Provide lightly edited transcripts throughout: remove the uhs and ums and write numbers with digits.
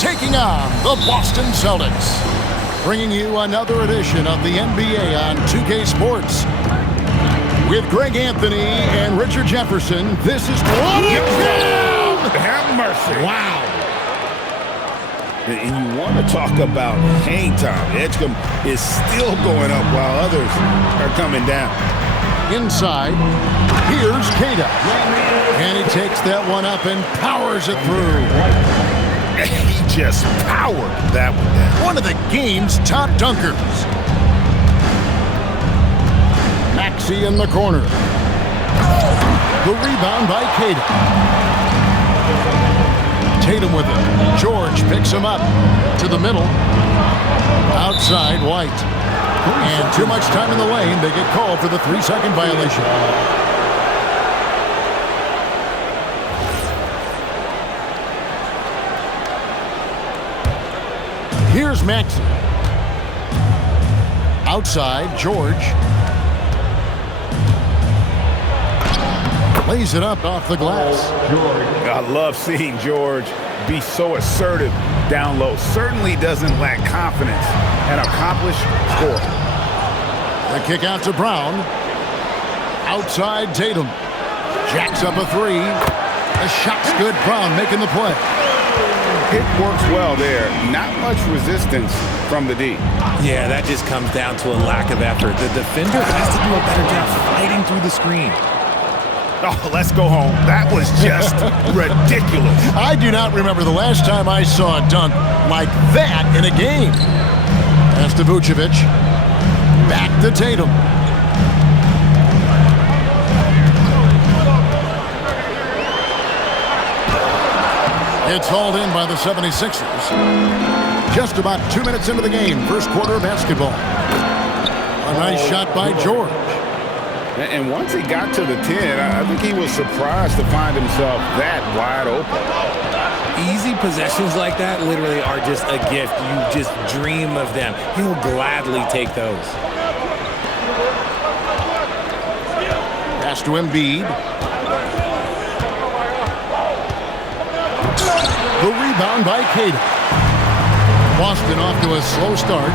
taking on the Boston Celtics. Bringing you another edition of the NBA on 2K Sports. With Greg Anthony and Richard Jefferson, this is what you can. Have mercy. Wow. And you want to talk about hang time. Edgecombe is still going up while others are coming down. Inside, here's Cada. And he takes that one up and powers it through. He just powered that one down. One of the game's top dunkers. Maxey in the corner. The rebound by Cada. Tatum with it. George picks him up to the middle. Outside, White. And too much time in the lane. They get called for the 3-second violation. Here's Maxey. Outside, George. Lays it up off the glass. I love seeing George be so assertive down low. Certainly doesn't lack confidence. An accomplished scorer. The kick out to Brown. Outside, Tatum. Jacks up a three. The shot's good. Brown making the play. It works well there. Not much resistance from the D. Yeah, that just comes down to a lack of effort. The defender has to do a better job fighting through the screen. Oh, let's go home. That was just ridiculous. I do not remember the last time I saw a dunk like that in a game. That's to Vucevic. Back to Tatum. It's hauled in by the 76ers. Just about 2 minutes into the game. First quarter of basketball. A nice shot by George. And once he got to the 10, I think he was surprised to find himself that wide open. Easy possessions like that literally are just a gift. You just dream of them. He'll gladly take those. Pass to Embiid. The rebound by Cada. Boston off to a slow start.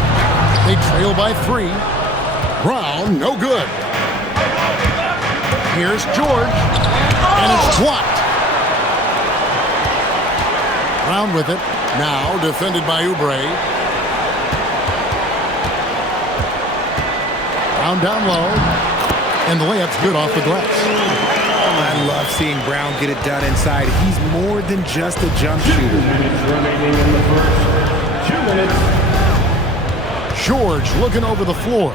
They trail by 3. Brown, no good. Here's George. And it's blocked. Brown with it. Now defended by Oubre. Brown down low. And the layup's good off the glass. I love seeing Brown get it done inside. He's more than just a jump shooter. 2 minutes remaining in the first. 2 minutes. George looking over the floor.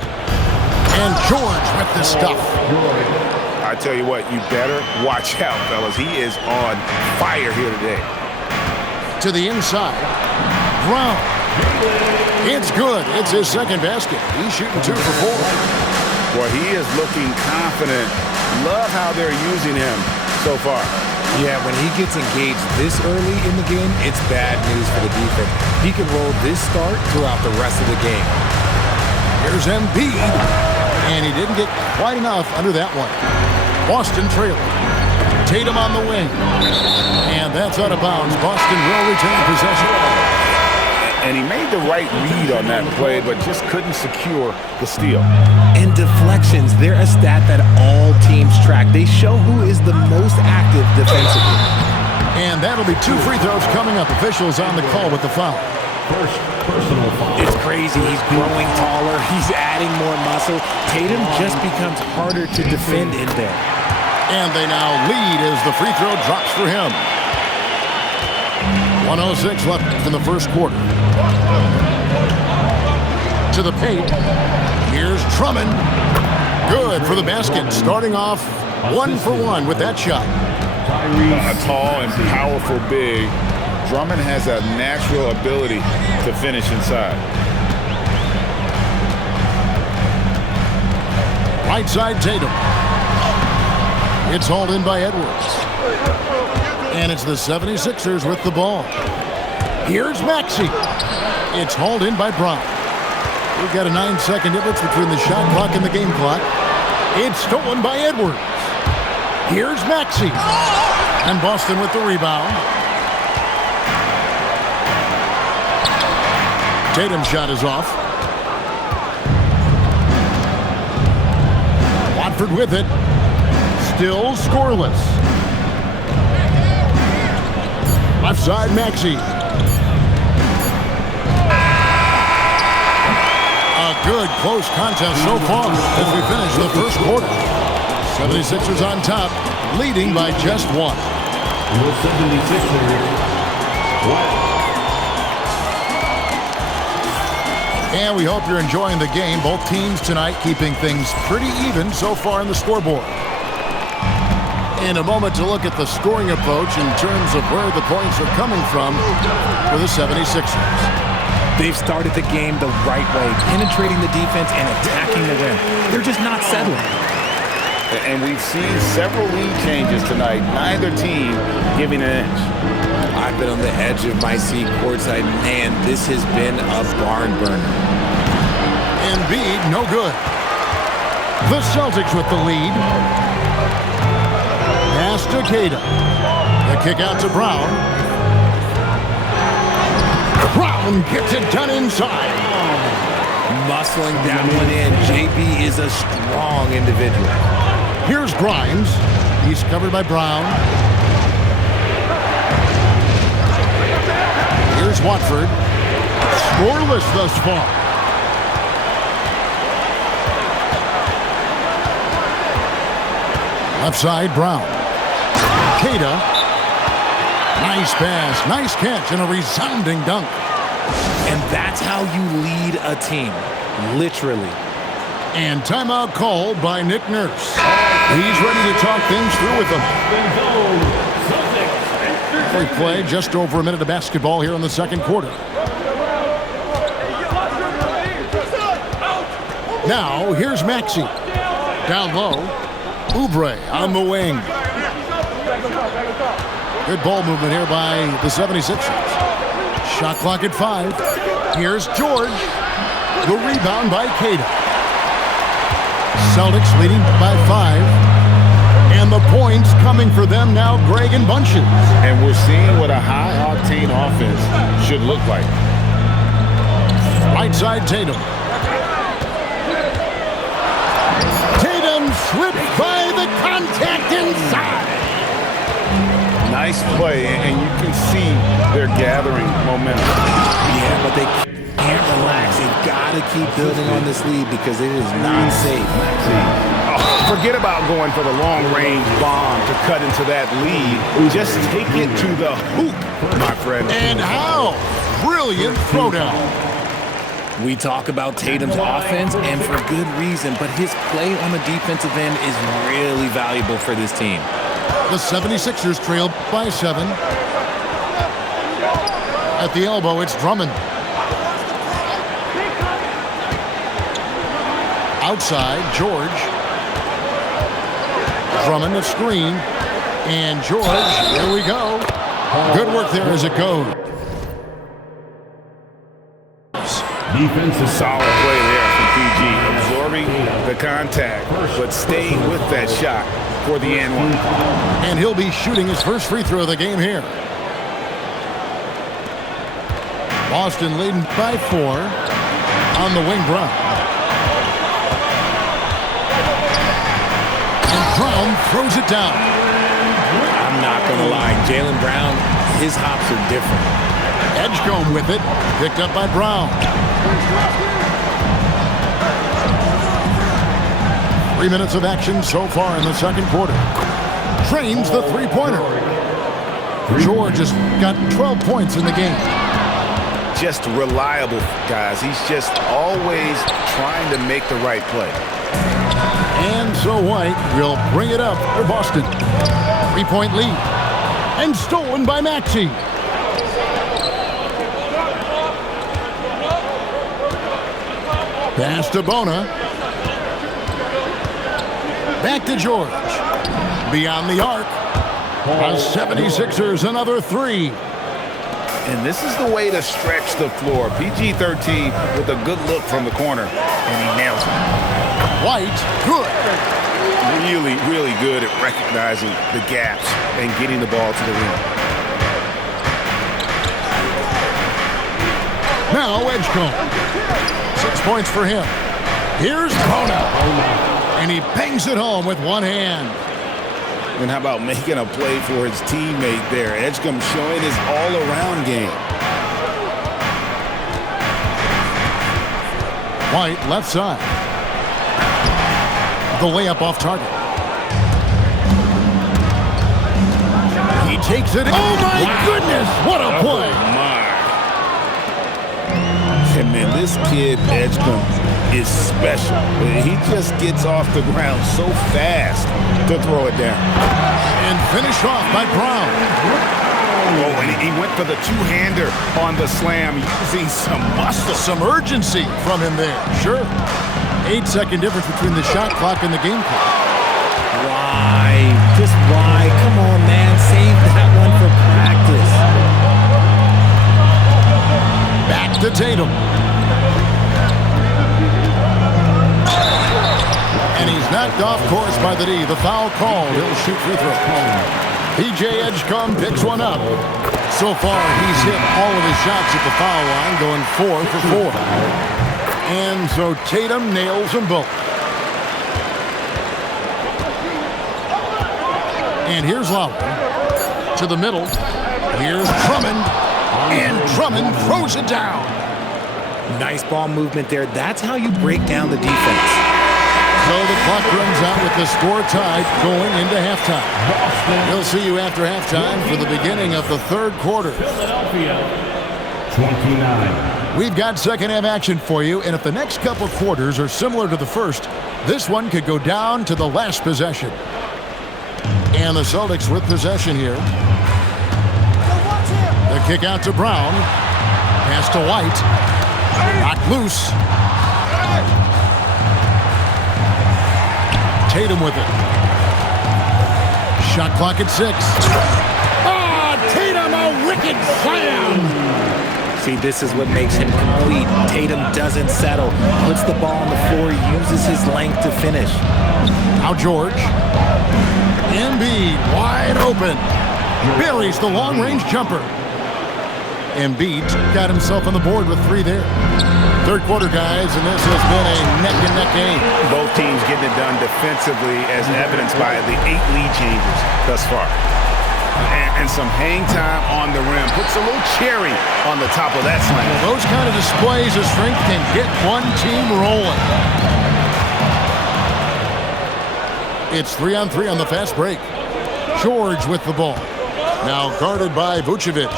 And George with the stuff. I tell you what, you better watch out, fellas. He is on fire here today. To the inside. Brown. It's good. It's his second basket. He's shooting 2 for 4. Boy, he is looking confident. Love how they're using him so far. Yeah, when he gets engaged this early in the game, it's bad news for the defense. He can roll this start throughout the rest of the game. Here's Embiid. And he didn't get quite enough under that one. Boston trailing. Tatum on the wing. And that's out of bounds. Boston will retain possession. And he made the right read on that play, but just couldn't secure the steal. And deflections, they're a stat that all teams track. They show who is the most active defensively. And that'll be 2 free throws coming up. Officials on the call with the foul. First personal foul. It's crazy. He's growing taller. He's adding more muscle. Tatum just becomes harder to defend in there. And they now lead as the free throw drops for him. 1:06 left in the first quarter. To the paint. Here's Drummond. Good for the basket. Starting off 1 for 1 with that shot. A tall and powerful big. Drummond has a natural ability to finish inside. Right side Tatum. It's hauled in by Edwards. And it's the 76ers with the ball. Here's Maxey. It's hauled in by Brown. We've got a 9-second difference between the shot clock and the game clock. It's stolen by Edwards. Here's Maxey. And Boston with the rebound. Tatum's shot is off. Watford with it. Still scoreless. Left side, Maxey. A good close contest so far as we finish the first quarter. 76ers on top, leading by just one. The 76ers. And we hope you're enjoying the game. Both teams tonight keeping things pretty even so far in the scoreboard. In a moment to look at the scoring approach in terms of where the points are coming from for the 76ers. They've started the game the right way, penetrating the defense and attacking the rim. They're just not settling. And we've seen several lead changes tonight, neither team giving an inch. I've been on the edge of my seat courtside. Man, this has been a barn burner. Embiid, no good. The Celtics with the lead. Pass to Keita. The kick out to Brown. Brown gets it done inside. Muscling that one in. JB is a strong individual. Here's Grimes. He's covered by Brown. Here's Watford. Scoreless thus far. Left side, Brown. Keita. Nice pass, nice catch, and a resounding dunk. And that's how you lead a team, literally. And timeout called by Nick Nurse. He's ready to talk things through with them. We play just over a minute of basketball here in the second quarter. Now, here's Maxey. Down low. Oubre on the wing. Good ball movement here by the 76ers. Shot clock at 5. Here's George. The rebound by Keita. Celtics leading by 5. And the points coming for them now, Greg and Bunches. And we're seeing what a high-octane offense should look like. Right side, Tatum. Tatum slipped by the contact inside. Nice play, and you can see they're gathering momentum. Yeah, but they can't relax. They've got to keep building on this lead because it is not safe. Forget about going for the long-range bomb to cut into that lead. Just take it to the hoop, my friend. And how? Brilliant throwdown. We talk about Tatum's offense, and for good reason, but his play on the defensive end is really valuable for this team. The 76ers trail by 7. At the elbow, it's Drummond. Outside, George. Drummond a screen. And George, here we go. Good work there as it goes. Defensive solid play there from PG. Absorbing the contact, but staying with that shot for the and one. And he'll be shooting his first free throw of the game here. Boston leading by 4. On the wing, Brown. And Brown throws it down. I'm not going to lie. Jaylen Brown, his hops are different. Edgecombe with it. Picked up by Brown. 3 minutes of action so far in the second quarter. Trains the three-pointer. George has got 12 points in the game. Just reliable, guys. He's just always trying to make the right play. And so White will bring it up for Boston. 3-point lead. And stolen by Maxey. Pass to Bona. Back to George. Beyond the arc. The 76ers another 3. And this is the way to stretch the floor. PG-13 with a good look from the corner, and he nails it. White, good. Really, really good at recognizing the gaps and getting the ball to the rim. Now Edgecombe. 6 points for him. Here's Kona. And he bangs it home with one hand. And how about making a play for his teammate there? Edgecombe showing his all-around game. White, left side. The layup off target. He takes it. Oh, my goodness. What a play. Oh, my. And, man, this kid, Edgecombe, is special. He just gets off the ground so fast to throw it down. And finished off by Brown. Oh, and he went for the two-hander on the slam, using some muscle. Some urgency from him there. Sure. 8-second difference between the shot clock and the game clock. Why? Just why? Come on, man. Save that one for practice. Back to Tatum. And he's knocked off course by the D. The foul called. He'll shoot free throw. P.J. Edgecombe picks one up. So far, he's hit all of his shots at the foul line, going 4 for 4. And so Tatum nails them both. And here's Lowry. To the middle. Here's Drummond. And Drummond throws it down. Nice ball movement there. That's how you break down the defense. So the clock runs out with the score tied going into halftime. We'll see you after halftime for the beginning of the third quarter. Philadelphia, 29. We've got second half action for you, and if the next couple quarters are similar to the first, this one could go down to the last possession. And the Celtics with possession here. The kick out to Brown. Pass to White. Knocked loose. Tatum with it. Shot clock at 6. Tatum, a wicked slam. See, this is what makes him complete. Tatum doesn't settle. Puts the ball on the floor, uses his length to finish. Now George. Embiid wide open. Buries the long-range jumper. Embiid got himself on the board with 3 there. Third quarter, guys, and this has been a neck-and-neck game. Both teams getting it done defensively, as evidenced by the 8 lead changes thus far. And some hang time on the rim. Puts a little cherry on the top of that slam. Well, those kind of displays of strength can get one team rolling. It's 3-on-3 on the fast break. George with the ball. Now guarded by Vucevic.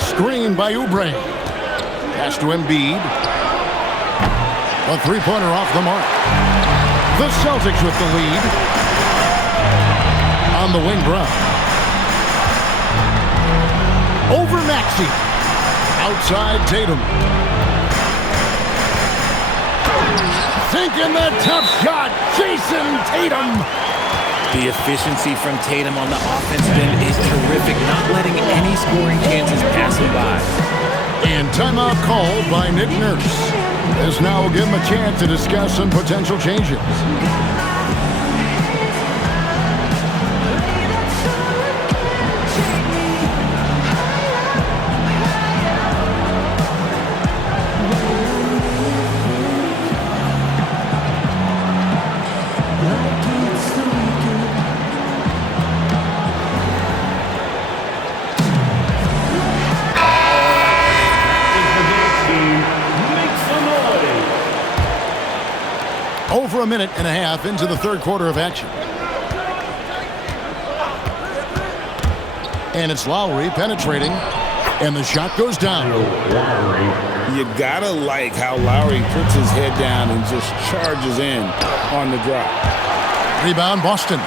Screen by Oubre. Pass to Embiid. A three-pointer off the mark. The Celtics with the lead. On the wing, Brown. Over Maxey. Outside Tatum. Sinking the tough shot. Jason Tatum. The efficiency from Tatum on the offensive end is terrific, not letting any scoring chances pass him by. And timeout called by Nick Nurse. This now will give him a chance to discuss some potential changes. Over a minute and a half into the third quarter of action. And it's Lowry penetrating, and the shot goes down. You gotta like how Lowry puts his head down and just charges in on the drop. Rebound, Boston.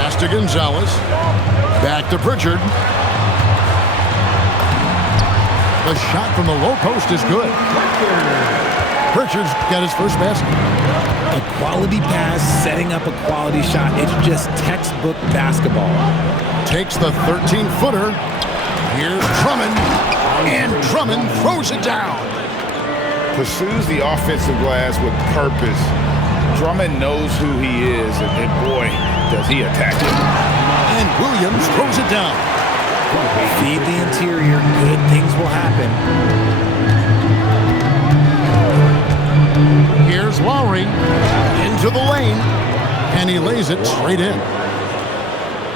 Pass to Gonzalez. Back to Pritchard. The shot from the low post is good. Pritchard's got his first basket. A quality pass, setting up a quality shot. It's just textbook basketball. Takes the 13-footer. Here's Drummond. And Drummond throws it down. Pursues the offensive glass with purpose. Drummond knows who he is, and boy, does he attack it. And Williams throws it down. Feed the interior. Good things will happen. Here's Lowry into the lane, and he lays it straight in.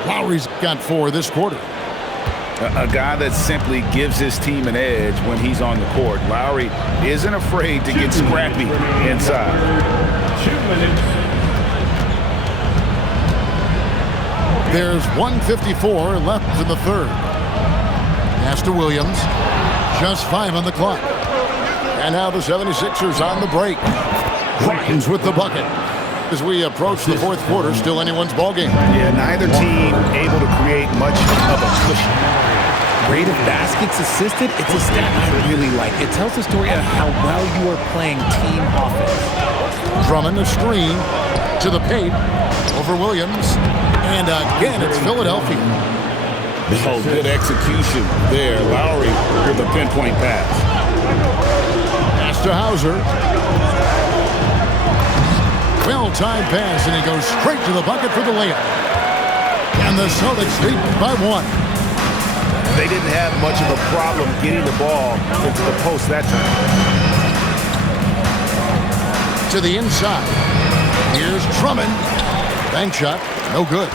Lowry's got 4 this quarter. A guy that simply gives his team an edge when he's on the court. Lowry isn't afraid to get scrappy inside. 2 minutes. There's 1:54 left in the third. Pass to Williams. Just 5 on the clock. And now the 76ers on the break. Grimes with the bucket. As we approach the fourth quarter, still anyone's ballgame. Yeah, neither team able to create much of a cushion. Rate of baskets assisted, it's a stat I really like. It tells the story of how well you are playing team offense. Drummond a screen to the paint over Williams. And again, it's Philadelphia. Oh, good execution there. Lowry with a pinpoint pass. Pass to Hauser. Well-timed pass, and he goes straight to the bucket for the layup. And the Celtics lead by 1. They didn't have much of a problem getting the ball into the post that time. To the inside. Here's Drummond. Bank shot, no good.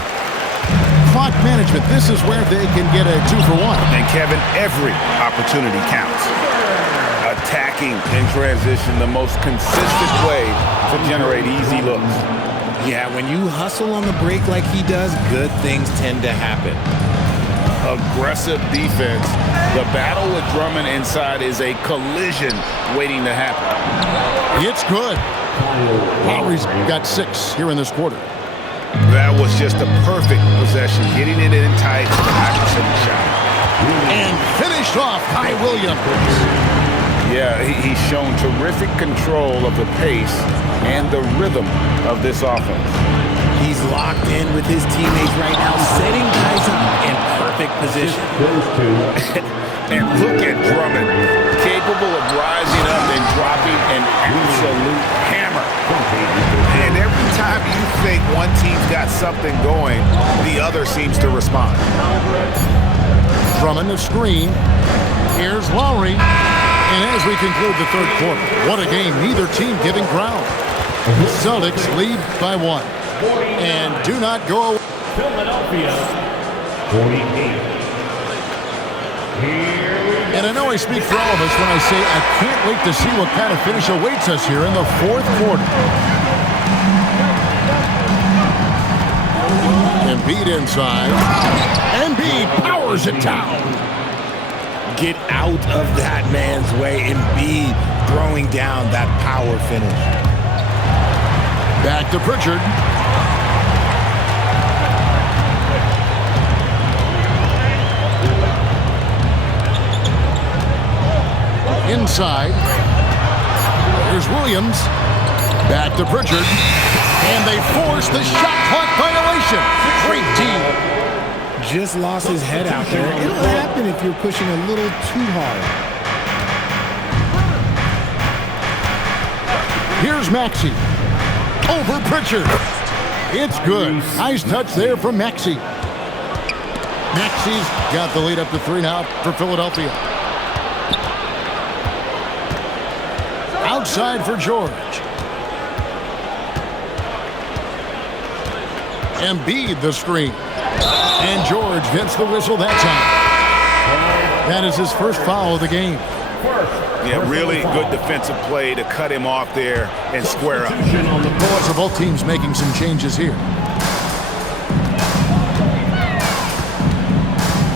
Clock management, this is where they can get a 2-for-1. And Kevin, every opportunity counts. Attacking in transition, the most consistent way to generate easy looks. Yeah, when you hustle on the break like he does, good things tend to happen. Aggressive defense. The battle with Drummond inside is a collision waiting to happen. It's good. Lowry's got 6 here in this quarter. That was just a perfect possession, getting it in tight with a high percentage shot. And finished off by Williams. Yeah, he's shown terrific control of the pace and the rhythm of this offense. He's locked in with his teammates right now, setting guys up in perfect position. And look at Drummond, capable of rising up and dropping an absolute hammer. And every time you think one team's got something going, the other seems to respond. Drummond a screen. Here's Lowry. And as we conclude the third quarter, what a game, neither team giving ground. The Celtics lead by 1. And do not go away. Philadelphia 48. And I know I speak for all of us when I say I can't wait to see what kind of finish awaits us here in the fourth quarter. Embiid inside. Embiid powers it down. Get out of that man's way. Embiid throwing down that power finish. Back to Pritchard. Inside. Here's Williams. Back to Pritchard. And they force the shot clock violation. Great team. Just lost his head out there. It'll happen if you're pushing a little too hard. Here's Maxey. Over Pritchard. It's good. Nice touch there from Maxey. Maxey's got the lead up to 3 now for Philadelphia. Outside for George. Embiid the screen. And George gets the whistle that time. That is his first foul of the game. Yeah, really good defensive play to cut him off there and square up. So both teams making some changes here.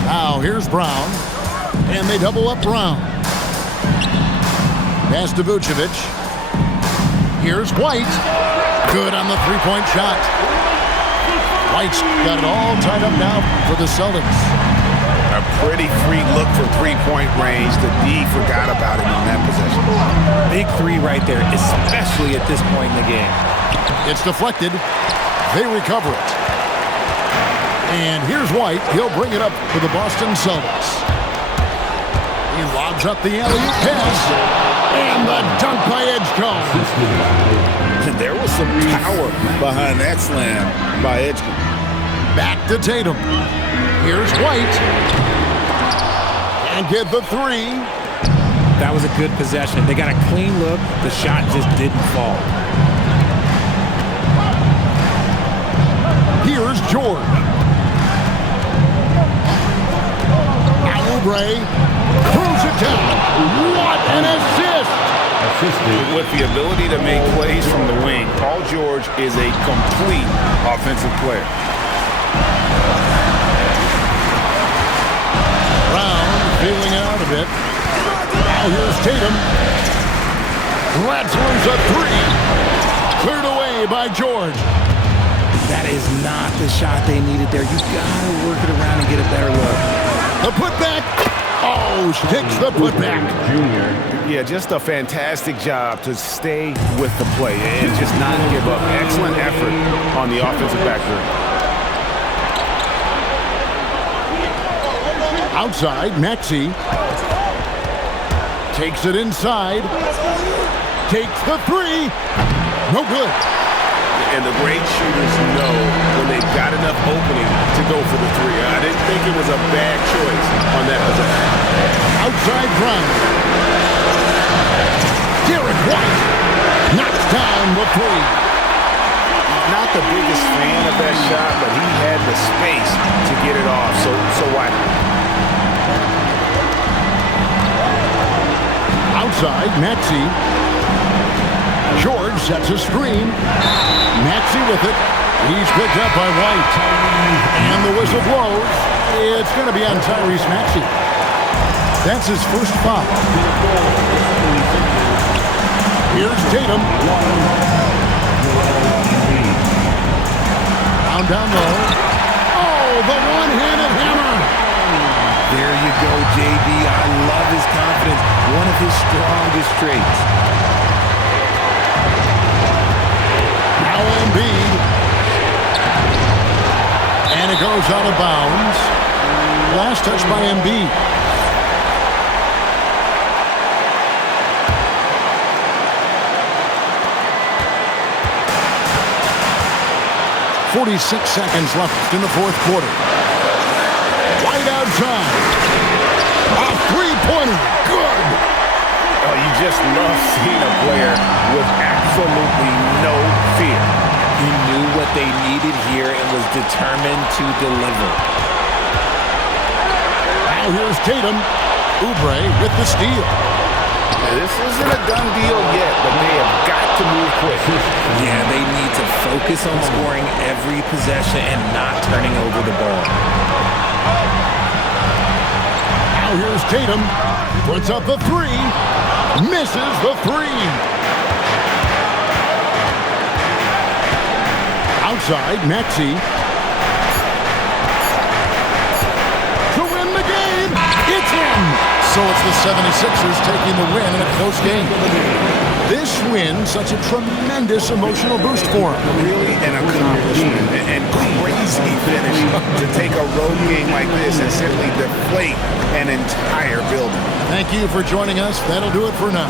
Now here's Brown. And they double up Brown. Pass to Vucevic. Here's White. Good on the three-point shot. White's got it all tied up now for the Celtics. A pretty free look for three-point range. The D forgot about him on that possession. Big 3 right there, especially at this point in the game. It's deflected. They recover it. And here's White. He'll bring it up for the Boston Celtics. He lobs up the alley-oop pass. And the dunk by Edgecombe. And there was some power behind that slam by Edgecombe. Back to Tatum. Here's White. And get the three. That was a good possession. They got a clean look. The shot just didn't fall. Here's George. Now Oubre throws it down. What an assist! With the ability to make plays from the wing, Paul George is a complete offensive player. Brown feeling out a bit. Now here's Tatum. Rattler's a three. Cleared away by George. That is not the shot they needed there. You gotta work it around and get a better look. The putback. Oh, sticks the putback. Yeah, just a fantastic job to stay with the play and just not give up. Excellent effort on the offensive backboard. Outside, Maxey takes it inside. Takes the three. No good. And the great shooters know when they've got enough opening to go for the three. I didn't think it was a bad choice on that possession. Outside Brown. Derek White knocks down the three. Not the biggest fan of that shot, but he had the space to get it off, so why not? Outside, Maxey. George sets a screen. Maxey with it. He's picked up by White. And the whistle blows. It's going to be on Tyrese Maxey. That's his first foul. Here's Tatum. Down low. Oh, the one-handed hammer. There you go, JB. I love his confidence. One of his strongest traits. Now Embiid. And it goes out of bounds. Last touch by Embiid. .46 seconds left in the fourth quarter. White outside. A three-pointer. Good. Oh, you just love seeing a player with absolutely no fear. He knew what they needed here and was determined to deliver. Now here's Tatum. Oubre with the steal. This isn't a done deal yet, but they have got to move quick. Yeah, they need to focus on scoring every possession and not turning over the ball. Now here's Tatum. Puts up the three. Misses the three. Outside, Maxey. To win the game. It's in. So it's the 76ers taking the win in a close game. This win, such a tremendous emotional boost for them. Really an accomplishment and crazy finish to take a road game like this and simply deflate an entire building. Thank you for joining us. That'll do it for now.